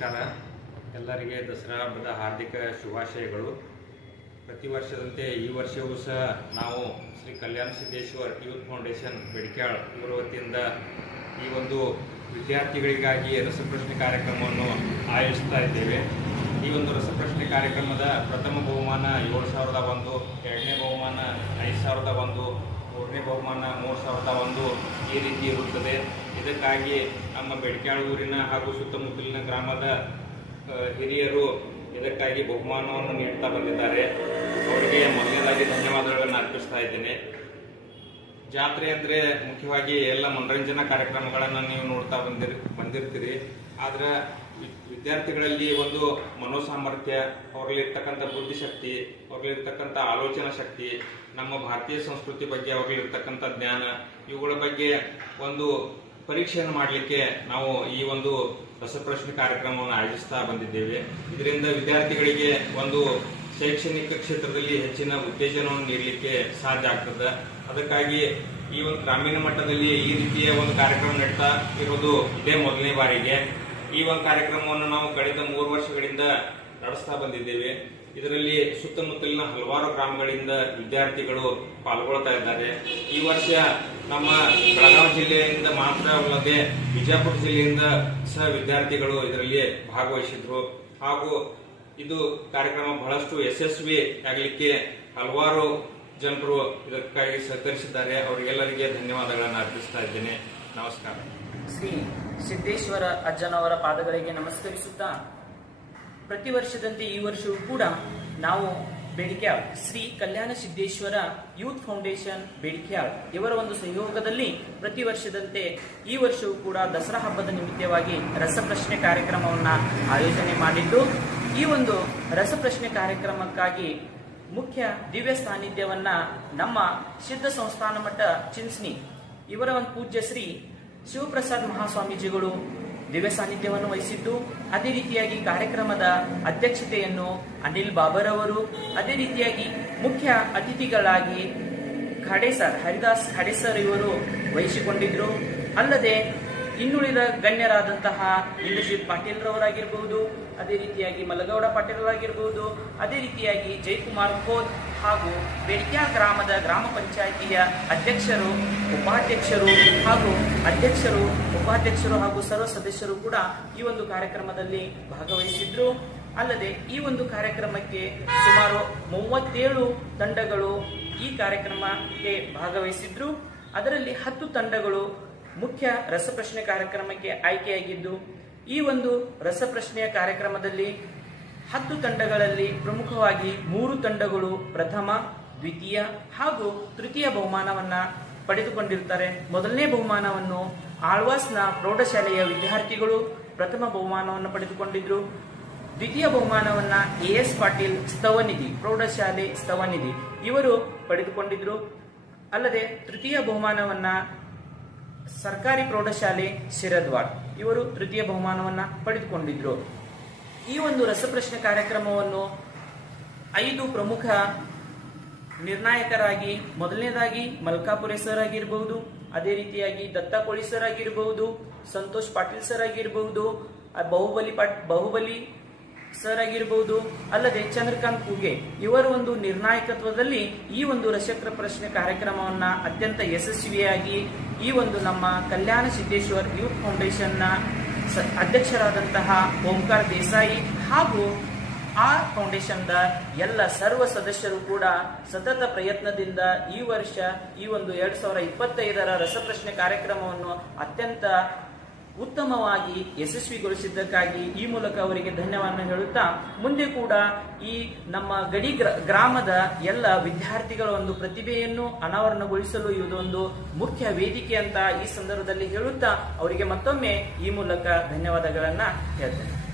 ನಮಸ್ಕಾರ. ಎಲ್ಲರಿಗೆ ದಸರಾ ಹಬ್ಬದ ಹಾರ್ದಿಕ ಶುಭಾಶಯಗಳು. ಪ್ರತಿ ವರ್ಷದಂತೆ ಈ ವರ್ಷವೂ ಸಹ ನಾವು ಶ್ರೀ ಕಲ್ಯಾಣ ಸಿದ್ದೇಶ್ವರ್ ಯೂತ್ ಫೌಂಡೇಶನ್ ಬೆಡಿಕ್ಯಾಳ್ ಇವರ ವತಿಯಿಂದ ಈ ಒಂದು ವಿದ್ಯಾರ್ಥಿಗಳಿಗಾಗಿ ರಸಪ್ರಶ್ನೆ ಕಾರ್ಯಕ್ರಮವನ್ನು ಆಯೋಜಿಸ್ತಾ ಇದ್ದೇವೆ. ಈ ಒಂದು ರಸಪ್ರಶ್ನೆ ಕಾರ್ಯಕ್ರಮದ ಪ್ರಥಮ ಬಹುಮಾನ ಏಳು ಸಾವಿರದ ಒಂದು, ಎರಡನೇ ಬಹುಮಾನ ಐದು ಸಾವಿರದ ಒಂದು, ಮೂರನೇ ಬಹುಮಾನ ಮೂರು ಸಾವಿರದ ಒಂದು ಈ ರೀತಿ ಇರುತ್ತದೆ. ಇದಕ್ಕಾಗಿ ನಮ್ಮ ಬೆಡ್ಕ್ಯಾಳ ಊರಿನ ಹಾಗೂ ಸುತ್ತಮುತ್ತಲಿನ ಗ್ರಾಮದ ಹಿರಿಯರು ಇದಕ್ಕಾಗಿ ಬಹುಮಾನವನ್ನು ನೀಡ್ತಾ ಬಂದಿದ್ದಾರೆ. ಅವರಿಗೆ ಮೊದಲನೇದಾಗಿ ಧನ್ಯವಾದಗಳನ್ನು ಅರ್ಪಿಸ್ತಾ ಇದ್ದೇನೆ. ಜಾತ್ರೆ ಅಂದರೆ ಮುಖ್ಯವಾಗಿ ಎಲ್ಲ ಮನರಂಜನಾ ಕಾರ್ಯಕ್ರಮಗಳನ್ನು ನೀವು ನೋಡ್ತಾ ಬಂದಿರ್, ಬಂದಿರ್ತೀರಿ. ಆದರೆ ವಿದ್ಯಾರ್ಥಿಗಳಲ್ಲಿ ಒಂದು ಮನೋಸಾಮರ್ಥ್ಯ, ಅವರಲ್ಲಿರ್ತಕ್ಕಂಥ ಬುದ್ಧಿಶಕ್ತಿ, ಅವರಲ್ಲಿರ್ತಕ್ಕಂಥ ಆಲೋಚನಾ ಶಕ್ತಿ, ನಮ್ಮ ಭಾರತೀಯ ಸಂಸ್ಕೃತಿ ಬಗ್ಗೆ ಅವರಲ್ಲಿರ್ತಕ್ಕಂಥ ಜ್ಞಾನ, ಇವುಗಳ ಬಗ್ಗೆ ಒಂದು ಪರೀಕ್ಷೆಯನ್ನು ಮಾಡಲಿಕ್ಕೆ ನಾವು ಈ ಒಂದು ರಸಪ್ರಶ್ನೆ ಕಾರ್ಯಕ್ರಮವನ್ನು ಆಯೋಜಿಸ್ತಾ ಬಂದಿದ್ದೇವೆ. ಇದರಿಂದ ವಿದ್ಯಾರ್ಥಿಗಳಿಗೆ ಒಂದು ಶೈಕ್ಷಣಿಕ ಕ್ಷೇತ್ರದಲ್ಲಿ ಹೆಚ್ಚಿನ ಉತ್ತೇಜನವನ್ನು ನೀಡಲಿಕ್ಕೆ ಸಾಧ್ಯ ಆಗ್ತದೆ. ಅದಕ್ಕಾಗಿ ಈ ಒಂದು ಗ್ರಾಮೀಣ ಮಟ್ಟದಲ್ಲಿ ಈ ರೀತಿಯ ಒಂದು ಕಾರ್ಯಕ್ರಮ ನಡೀತಾ ಇರೋದು ಇದೇ ಮೊದಲನೇ ಬಾರಿಗೆ. ಈ ಒಂದು ಕಾರ್ಯಕ್ರಮವನ್ನು ನಾವು ಕಳೆದ ಮೂರು ವರ್ಷಗಳಿಂದ ನಡೆಸ್ತಾ ಬಂದಿದ್ದೇವೆ. ಇದರಲ್ಲಿ ಸುತ್ತಮುತ್ತಲಿನ ಹಲವಾರು ಗ್ರಾಮಗಳಿಂದ ವಿದ್ಯಾರ್ಥಿಗಳು ಪಾಲ್ಗೊಳ್ತಾ ಇದ್ದಾರೆ. ಈ ವರ್ಷ ನಮ್ಮ ಬೆಳಗಾವಿ ಜಿಲ್ಲೆಯಿಂದ ಮಾತ್ರ ಅಲ್ಲದೆ ಬಿಜಾಪುರ ಜಿಲ್ಲೆಯಿಂದ ಸಹ ವಿದ್ಯಾರ್ಥಿಗಳು ಇದರಲ್ಲಿ ಭಾಗವಹಿಸಿದ್ರು. ಹಾಗೂ ಇದು ಕಾರ್ಯಕ್ರಮ ಬಹಳಷ್ಟು ಯಶಸ್ವಿ ಆಗಲಿಕ್ಕೆ ಹಲವಾರು ಜನರು ಇದಕ್ಕಾಗಿ ಸಹಕರಿಸಿದ್ದಾರೆ. ಅವರಿಗೆಲ್ಲರಿಗೆ ಧನ್ಯವಾದಗಳನ್ನು ಅರ್ಪಿಸ್ತಾ ಇದ್ದೇನೆ. ನಮಸ್ಕಾರ. ಶ್ರೀ ಸಿದ್ದೇಶ್ವರ ಅಜ್ಜನವರ ಪಾದಗಳಿಗೆ ನಮಸ್ಕರಿಸುತ್ತಾ, ಪ್ರತಿ ವರ್ಷದಂತೆ ಈ ವರ್ಷವೂ ಕೂಡ ನಾವು ಬೇಡಿಕ್ಯಾಳ್ ಶ್ರೀ ಕಲ್ಯಾಣ ಸಿದ್ದೇಶ್ವರ ಯೂತ್ ಫೌಂಡೇಶನ್ ಬೇಡಿಕ್ಯಾಳ್ ಇವರ ಒಂದು ಸಹಯೋಗದಲ್ಲಿ ಪ್ರತಿ ವರ್ಷದಂತೆ ಈ ವರ್ಷವೂ ಕೂಡ ದಸರಾ ಹಬ್ಬದ ನಿಮಿತ್ತವಾಗಿ ರಸಪ್ರಶ್ನೆ ಕಾರ್ಯಕ್ರಮವನ್ನು ಆಯೋಜನೆ ಮಾಡಿದ್ದು, ಈ ಒಂದು ರಸಪ್ರಶ್ನೆ ಕಾರ್ಯಕ್ರಮಕ್ಕಾಗಿ ಮುಖ್ಯ ದಿವ್ಯ ಸಾನ್ನಿಧ್ಯವನ್ನ ನಮ್ಮ ಸಿದ್ಧ ಸಂಸ್ಥಾನ ಮಠ ಚಿನ್ಸ್ನಿ ಇವರ ಒಂದು ಪೂಜ್ಯ ಶ್ರೀ ಶಿವಪ್ರಸಾದ್ ಮಹಾಸ್ವಾಮೀಜಿಗಳು ದಿವ್ಯ ಸಾನ್ನಿಧ್ಯವನ್ನು ವಹಿಸಿದ್ದು, ಅದೇ ರೀತಿಯಾಗಿ ಕಾರ್ಯಕ್ರಮದ ಅಧ್ಯಕ್ಷತೆಯನ್ನು ಅನಿಲ್ ಬಾಬರ್ ಅವರು ಅದೇ ರೀತಿಯಾಗಿ ಮುಖ್ಯ ಅತಿಥಿಗಳಾಗಿ ಖಡೆ ಸರ್, ಹರಿದಾಸ್ ಖಡೆ ಸರ್ ಇವರು ವಹಿಸಿಕೊಂಡಿದ್ರು. ಅಲ್ಲದೆ ಇನ್ನುಳಿದ ಗಣ್ಯರಾದಂತಹ ಇಂದ್ರಜಿತ್ ಪಾಟೀಲ್ ರವರಾಗಿರ್ಬಹುದು ಅದೇ ರೀತಿಯಾಗಿ ಮಲಗೌಡ ಪಾಟೀಲ್ ಅವರಾಗಿರಬಹುದು ಅದೇ ರೀತಿಯಾಗಿ ಜಯಕುಮಾರ್ ಖೋದ್ ಹಾಗೂ ಬೆಡ್ಕ್ಯಾ ಗ್ರಾಮದ ಗ್ರಾಮ ಪಂಚಾಯಿತಿಯ ಅಧ್ಯಕ್ಷರು, ಉಪಾಧ್ಯಕ್ಷರು ಹಾಗೂ ಅಧ್ಯಕ್ಷರು, ಉಪಾಧ್ಯಕ್ಷರು ಹಾಗೂ ಸರ್ವ ಸದಸ್ಯರು ಕೂಡ ಈ ಒಂದು ಕಾರ್ಯಕ್ರಮದಲ್ಲಿ ಭಾಗವಹಿಸಿದ್ರು. ಅಲ್ಲದೆ ಈ ಒಂದು ಕಾರ್ಯಕ್ರಮಕ್ಕೆ ಸುಮಾರು ಮೂವತ್ತೇಳು ತಂಡಗಳು ಈ ಕಾರ್ಯಕ್ರಮಕ್ಕೆ ಭಾಗವಹಿಸಿದ್ರು. ಅದರಲ್ಲಿ ಹತ್ತು ತಂಡಗಳು ಮುಖ್ಯ ರಸಪ್ರಶ್ನೆ ಕಾರ್ಯಕ್ರಮಕ್ಕೆ ಆಯ್ಕೆಯಾಗಿದ್ದು, ಈ ಒಂದು ರಸಪ್ರಶ್ನೆಯ ಕಾರ್ಯಕ್ರಮದಲ್ಲಿ ಹತ್ತು ತಂಡಗಳಲ್ಲಿ ಪ್ರಮುಖವಾಗಿ ಮೂರು ತಂಡಗಳು ಪ್ರಥಮ, ದ್ವಿತೀಯ ಹಾಗೂ ತೃತೀಯ ಬಹುಮಾನವನ್ನ ಪಡೆದುಕೊಂಡಿರುತ್ತಾರೆ. ಮೊದಲನೇ ಬಹುಮಾನವನ್ನು ಆಳ್ವಾಸ್ನ ಪ್ರೌಢಶಾಲೆಯ ವಿದ್ಯಾರ್ಥಿಗಳು ಪ್ರಥಮ ಬಹುಮಾನವನ್ನು ಪಡೆದುಕೊಂಡಿದ್ರು. ದ್ವಿತೀಯ ಬಹುಮಾನವನ್ನ ಎ ಎಸ್ ಪಾಟೀಲ್ ಸ್ತವನಿಧಿ, ಪ್ರೌಢಶಾಲೆ ಸ್ತವನಿಧಿ ಇವರು ಪಡೆದುಕೊಂಡಿದ್ರು. ಅಲ್ಲದೆ ತೃತೀಯ ಬಹುಮಾನವನ್ನ ಸರ್ಕಾರಿ ಪ್ರೌಢಶಾಲೆ ಶಿರದ್ವಾಡ್ ಇವರು ತೃತೀಯ ಬಹುಮಾನವನ್ನು ಪಡೆದುಕೊಂಡಿದ್ರು. ಈ ಒಂದು ರಸಪ್ರಶ್ನೆ ಕಾರ್ಯಕ್ರಮವನ್ನು ಐದು ಪ್ರಮುಖ ನಿರ್ಣಾಯಕರಾಗಿ, ಮೊದಲನೇದಾಗಿ ಮಲ್ಕಾಪುರೆ ಸರ್ ಆಗಿರಬಹುದು, ಅದೇ ರೀತಿಯಾಗಿ ದತ್ತಾ ಕೋಳಿ ಸರ್ ಆಗಿರಬಹುದು, ಸಂತೋಷ್ ಪಾಟೀಲ್ ಸರ್ ಆಗಿರಬಹುದು ಬಹುಬಲಿ ಬಾಹುಬಲಿ ಪಾಟ್, ಬಾಹುಬಲಿ ಸರ್ ಆಗಿರಬಹುದು ಅಲ್ಲದೆ ಚಂದ್ರಕಾಂತ್ ಕೂಗೆ, ಇವರ ಒಂದು ನಿರ್ಣಾಯಕತ್ವದಲ್ಲಿ ಈ ಒಂದು ರಸಕ್ರ ಪ್ರಶ್ನೆ ಕಾರ್ಯಕ್ರಮವನ್ನ ಅತ್ಯಂತ ಯಶಸ್ವಿಯಾಗಿ ಈ ಒಂದು ನಮ್ಮ ಕಲ್ಯಾಣ ಸಿದ್ದೇಶ್ವರ್ ಯೂತ್ ಫೌಂಡೇಶನ್ನ ಸ- ಅಧ್ಯಕ್ಷರಾದಂತಹ ಓಂಕಾರ ದೇಸಾಯಿ ಹಾಗೂ ಆ ಫೌಂಡೇಶನ್ದ ಎಲ್ಲ ಸರ್ವ ಸದಸ್ಯರು ಕೂಡ ಸತತ ಪ್ರಯತ್ನದಿಂದ ಈ ವರ್ಷ ಈ ಒಂದು ಎರಡ್ ಸಾವಿರದ ಇಪ್ಪತ್ತೈದರ ರಸಪ್ರಶ್ನೆ ಕಾರ್ಯಕ್ರಮವನ್ನು ಅತ್ಯಂತ ಉತ್ತಮವಾಗಿ ಯಶಸ್ವಿಗೊಳಿಸಿದ್ದಕ್ಕಾಗಿ ಈ ಮೂಲಕ ಅವರಿಗೆ ಧನ್ಯವಾದ ಹೇಳುತ್ತಾ, ಮುಂದೆ ಕೂಡ ಈ ನಮ್ಮ ಗಡಿ ಗ್ರ- ಗ್ರಾಮದ ಎಲ್ಲ ವಿದ್ಯಾರ್ಥಿಗಳ ಒಂದು ಪ್ರತಿಭೆಯನ್ನು ಅನಾವರಣಗೊಳಿಸಲು ಇದೊಂದು ಮುಖ್ಯ ವೇದಿಕೆ ಅಂತ ಈ ಸಂದರ್ಭದಲ್ಲಿ ಹೇಳುತ್ತಾ, ಅವರಿಗೆ ಮತ್ತೊಮ್ಮೆ ಈ ಮೂಲಕ ಧನ್ಯವಾದಗಳನ್ನ ಹೇಳ್ತೇನೆ.